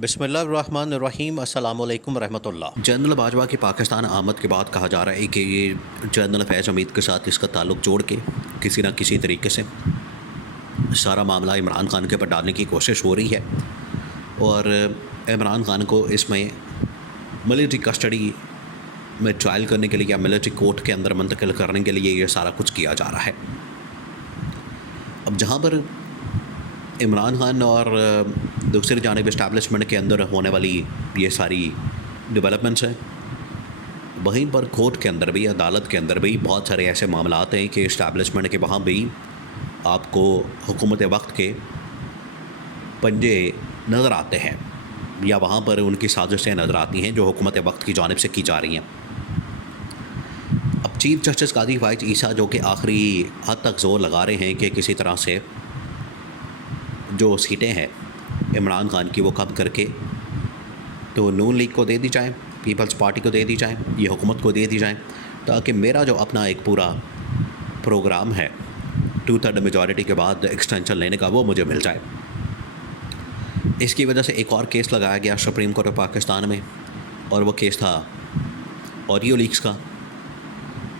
बिस्मिल्लाहिर्रहमानिर्रहीम अस्सलामुअलैकुम रहमतुल्लाह। जनरल बाजवा की पाकिस्तान आमद के बाद कहा जा रहा है कि ये जनरल फैज़ हमीद के साथ इसका ताल्लुक़ जोड़ के किसी न किसी तरीके से सारा मामला इमरान खान के ऊपर डालने की कोशिश हो रही है और इमरान खान को इसमें मिलिट्री कस्टडी में ट्रायल करने के लिए या मिलिट्री कोर्ट के अंदर मुंतकिल करने के लिए ये सारा कुछ किया जा रहा है। अब जहाँ पर इमरान खान और दूसरी जानिब इस्टेब्लिशमेंट के अंदर होने वाली ये सारी डेवलपमेंट्स हैं, वहीं पर कोर्ट के अंदर भी, अदालत के अंदर भी बहुत सारे ऐसे मामलात हैं कि इस्टेब्लिशमेंट के वहाँ भी आपको हुकूमत वक्त के पंजे नज़र आते हैं या वहाँ पर उनकी साजिशें नज़र आती हैं जो हुकूमत वक्त की जानिब से की जा रही हैं। अब चीफ जस्टिस काजी फाइज ईसा जो कि आखिरी हद तक ज़ोर लगा रहे हैं कि किसी तरह से जो सीटें हैं इमरान खान की वो कम करके तो नून लीग को दे दी जाए, पीपल्स पार्टी को दे दी जाए, ये हुकूमत को दे दी जाए, ताकि मेरा जो अपना एक पूरा प्रोग्राम है 2/3 मेजॉरिटी के बाद एक्सटेंशन लेने का वो मुझे मिल जाए। इसकी वजह से एक और केस लगाया गया सुप्रीम कोर्ट ऑफ पाकिस्तान में और वो केस था ऑडियो लीक्स का।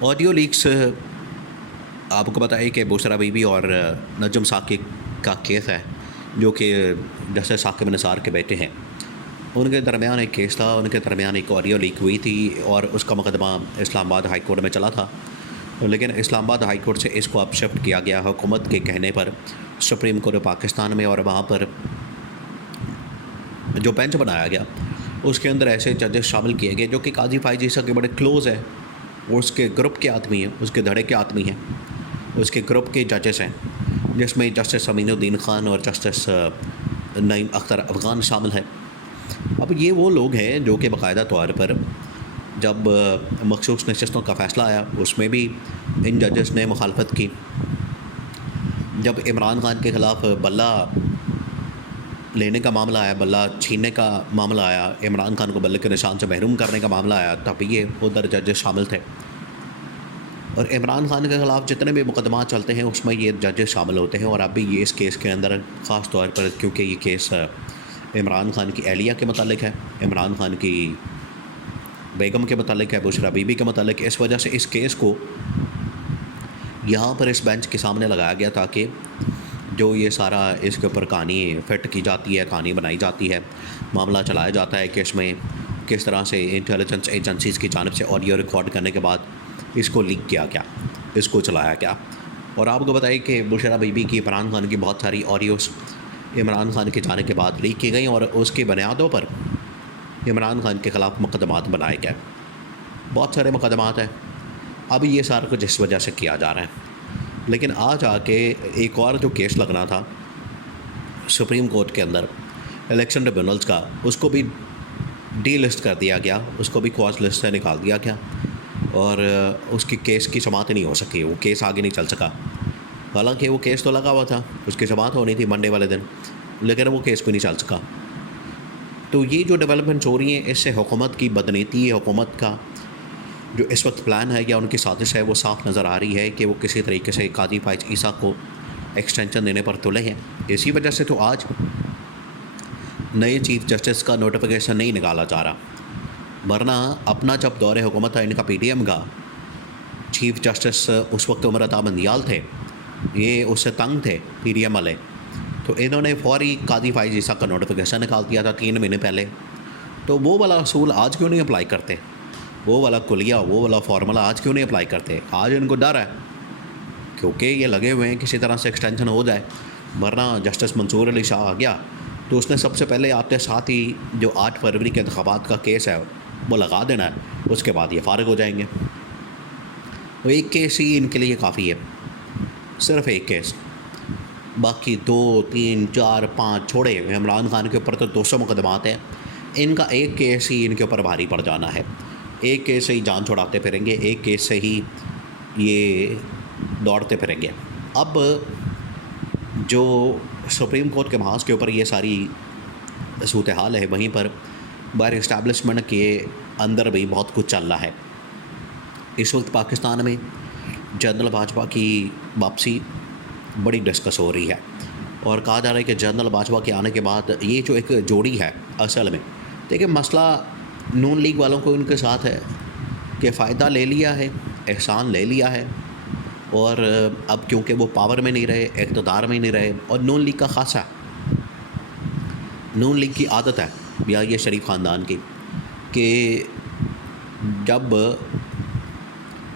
ऑडियो लीक्स आपको बताइए कि बुशरा बीबी और नजम साकिब का केस है जो कि जस्टिस साकिब निसार के बेटे हैं। उनके दरमियान एक केस था, उनके दरमियान एक ऑडियो लीक हुई थी और उसका मुकदमा इस्लामाबाद हाई कोर्ट में चला था, लेकिन इस्लामाबाद हाई कोर्ट से इसको अब शिफ्ट किया गया हुकूमत के कहने पर सुप्रीम कोर्ट ऑफ पाकिस्तान में। और वहाँ पर जो बेंच बनाया गया उसके अंदर ऐसे जजेस शामिल किए गए जो कि काजी फाइज ईसा के बड़े क्लोज़ हैं, उसके ग्रुप के आदमी हैं, उसके धड़े के आदमी हैं, उसके ग्रुप के जजेस हैं, जिसमें जस्टिस अमीनुद्दीन ख़ान और जस्टिस नईम अख्तर अफ़गान शामिल है। अब ये वो लोग हैं जो कि बाकायदा तौर पर जब मखसूस नशस्तों का फ़ैसला आया उसमें भी इन जजेस ने मुखालफत की। जब इमरान खान के ख़िलाफ़ बल्ला लेने का मामला आया, बल्ला छीनने का मामला आया, इमरान खान को बल्ले के निशान से महरूम करने का मामला आया, तब ये उधर जजेस शामिल थे। और इमरान खान के ख़िलाफ़ जितने भी मुकदमा चलते हैं उसमें ये जजेस शामिल होते हैं। और अब भी ये इस केस के अंदर ख़ास तौर पर क्योंकि ये केस इमरान खान की एहलिया के मतलब है, इमरान खान की बेगम के मतलब है, बुशरा बीबी के मतलब है, इस वजह से इस केस को यहाँ पर इस बेंच के सामने लगाया गया ताकि जो ये सारा इसके ऊपर कहानी फिट की जाती है, कहानी बनाई जाती है, मामला चलाया जाता है कि इसमें किस तरह से इंटेलिजेंस एजेंसीज़ की जानिब से ऑडियो रिकॉर्ड करने के बाद इसको लीक किया गया, इसको चलाया गया। और आपको बताइए कि बुशरा बीबी की इमरान खान की बहुत सारी ऑडियोज़ इमरान खान के जाने के बाद लीक की गई और उसकी बुनियादों पर इमरान खान के ख़िलाफ़ मुकदमात बनाए गए। बहुत सारे मुकदमात हैं। अब ये सारा कुछ इस वजह से किया जा रहा है। लेकिन आज आके एक और जो केस लगना था सुप्रीम कोर्ट के अंदर इलेक्शन ट्रिब्यूनल्स का, उसको भी डी लिस्ट कर दिया गया, उसको भी क्वाज लिस्ट से निकाल दिया गया और उसकी केस की समाअत नहीं हो सकी, वो केस आगे नहीं चल सका। हालांकि वो केस तो लगा हुआ था, उसकी समाअत होनी थी मंडे वाले दिन, लेकिन वो केस भी नहीं चल सका। तो ये जो डेवलपमेंट्स हो रही हैं इससे हुकूमत की बदनीति, हुकूमत का जो इस वक्त प्लान है या उनकी साजिश है वो साफ नज़र आ रही है कि वो किसी तरीके से काजी फाइज ईसा को एक्सटेंशन देने पर तुले हैं। इसी वजह से तो आज नए चीफ जस्टिस का नोटिफिकेशन नहीं निकाला जा रहा, वरना अपना जब दौरे हुकूमत था इनका PTM का, चीफ जस्टिस उस वक्त उमर अता बंदियाल थे, ये उससे तंग थे PTM वाले, तो इन्होंने फौरी काजी फाइज ईसा का नोटिफिकेशन निकाल दिया था 3 महीने पहले। तो वो वाला असूल आज क्यों नहीं अप्लाई करते, वो वाला कुलिया, वो वाला फार्मूला आज क्यों नहीं अप्लाई करते? आज इनको डर है क्योंकि ये लगे हुए हैं किसी तरह से एक्सटेंशन हो जाए, वरना जस्टिस मंसूर अली शाह आ गया तो उसने सबसे पहले आते साथ ही जो 8 फरवरी के इंतखाबात का केस है वो लगा देना है, उसके बाद ये फ़ारिग हो जाएंगे। तो एक केस ही इनके लिए काफ़ी है, सिर्फ एक केस, बाकी 2, 3, 4, 5 छोड़े। इमरान खान के ऊपर तो 200 मुकदमात हैं, इनका एक केस ही इनके ऊपर भारी पड़ जाना है। एक केस से ही जान छुड़ाते फिरेंगे, एक केस से ही ये दौड़ते फिरेंगे। अब जो सुप्रीम कोर्ट के महाज के ऊपर ये सारी सूरत हाल है, वहीं पर बाहर इस्टेब्लिशमेंट के अंदर भी बहुत कुछ चल रहा है। इस वक्त पाकिस्तान में जनरल बाजवा की वापसी बड़ी डिस्कस हो रही है और कहा जा रहा है कि जनरल बाजवा के आने के बाद ये जो एक जोड़ी है असल में। देखिए मसला नून लीग वालों को इनके साथ है कि फ़ायदा ले लिया है, एहसान ले लिया है, और अब क्योंकि वो पावर में नहीं रहे, इक़्तिदार में नहीं रहे, और नून लीग का ख़ासा, नून लीग की आदत है या ये शरीफ ख़ानदान की कि जब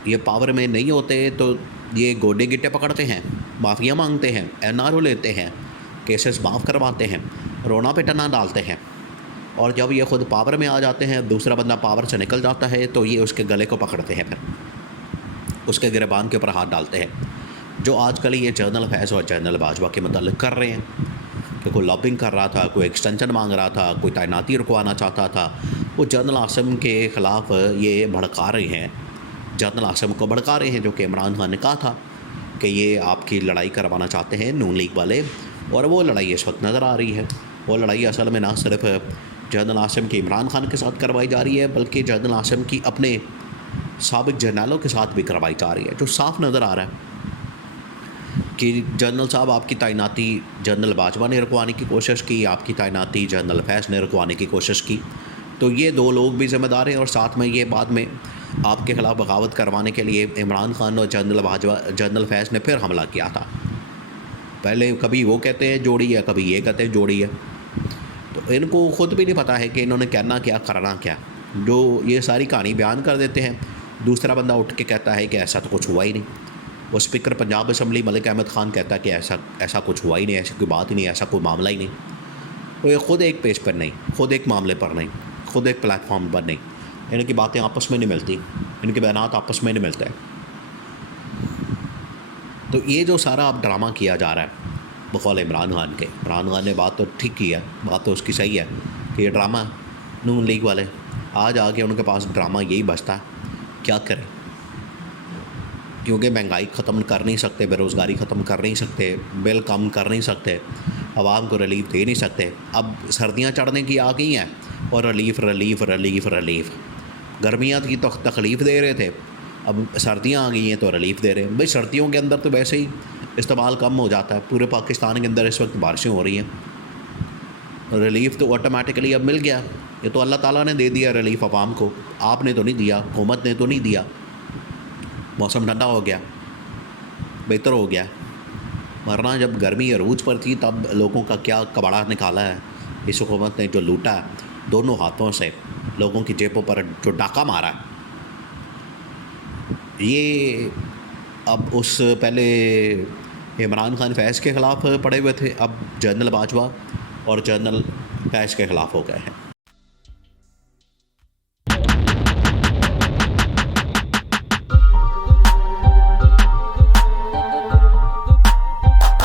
ये पावर में नहीं होते तो ये गोडे गिट्टे पकड़ते हैं, माफ़िया मांगते हैं, एनआरओ लेते हैं, केसेस माफ़ करवाते हैं, रोना पिटना डालते हैं, और जब ये ख़ुद पावर में आ जाते हैं, दूसरा बंदा पावर से निकल जाता है तो ये उसके गले को पकड़ते हैं, फिर उसके गिरबान के ऊपर हाथ डालते हैं। जो आजकल ये जनरल फैज़ और जनरल बाजवा के मतलब कर रहे हैं कि कोई लॉबिंग कर रहा था, कोई एक्सटेंशन मांग रहा था, कोई तैनाती रुकवाना चाहता था, वो जनरल आसिम के ख़िलाफ़ ये भड़का रहे हैं, जनरल आसिम को भड़का रहे हैं, जो कि इमरान खान ने कहा था कि ये आपकी लड़ाई करवाना चाहते हैं नून लीग वाले, और वो लड़ाई इस वक्त नज़र आ रही है। वो लड़ाई असल में ना सिर्फ जनरल आसिम की इमरान खान के साथ करवाई जा रही है, बल्कि जनरल आसिम की अपने साबिक़ जर्नलों के साथ भी करवाई जा रही है, जो साफ़ नज़र आ रहा है कि जनरल साहब आपकी तैनाती जनरल बाजवा ने रुकवाने की कोशिश की, आपकी तैनाती जनरल फैज़ ने रुकवाने की कोशिश की, तो ये दो लोग भी ज़िम्मेदार हैं, और साथ में ये बाद में आपके ख़िलाफ़ बगावत करवाने के लिए इमरान खान और जनरल फैज़ ने फिर हमला किया था। पहले कभी वो कहते हैं जोड़ी है, कभी ये कहते हैं जोड़ी है, तो इनको ख़ुद भी नहीं पता है कि इन्होंने कहना क्या करना क्या। जो ये सारी कहानी बयान कर देते हैं, दूसरा बंदा उठ के कहता है कि ऐसा तो कुछ हुआ ही नहीं। वो स्पीकर पंजाब असम्बली मलिक अहमद ख़ान कहता है कि ऐसा कुछ हुआ ही नहीं, ऐसी कोई बात ही नहीं, ऐसा कोई मामला ही नहीं। तो ये ख़ुद एक पेज पर नहीं, ख़ुद एक मामले पर नहीं, ख़ुद एक प्लेटफॉर्म पर नहीं, इनकी बातें आपस में नहीं मिलती, इनके बयानात आपस में नहीं मिलते हैं। तो ये जो सारा अब ड्रामा किया जा रहा है बकौल इमरान खान के, इमरान खान ने बात तो ठीक की है, बात तो उसकी सही है कि ये ड्रामा नून लीग वाले आज आके उनके पास ड्रामा यही बचता है, क्या करें, क्योंकि महंगाई ख़त्म कर नहीं सकते, बेरोज़गारी ख़त्म कर नहीं सकते, बिल कम कर नहीं सकते, आवाम को रिलीफ दे नहीं सकते। अब सर्दियां चढ़ने की आ गई हैं और रिलीफ रिलीफ रिलीफ रिलीफ, गर्मियाँ की तो तकलीफ़ दे रहे थे, अब सर्दियां आ गई हैं तो रिलीफ दे रहे हैं। भाई सर्दियों के अंदर तो वैसे ही इस्तेमाल कम हो जाता है, पूरे पाकिस्तान के अंदर इस वक्त बारिशें हो रही हैं, रिलीफ तो ऑटोमेटिकली अब मिल गया। ये तो अल्लाह ताला ने दे दिया रिलीफ आवाम को, आपने तो नहीं दिया, हुकूमत ने तो नहीं दिया। मौसम ठंडा हो गया, बेहतर हो गया, वरना जब गर्मी अरूज पर थी तब लोगों का क्या कबाड़ा निकाला है इस हुकूमत ने, जो लूटा है दोनों हाथों से, लोगों की जेबों पर जो डाका मारा है। ये अब उस पहले इमरान खान फैज़ के ख़िलाफ़ पड़े हुए थे, अब जनरल बाजवा और जनरल फैज़ के ख़िलाफ़ हो गए हैं।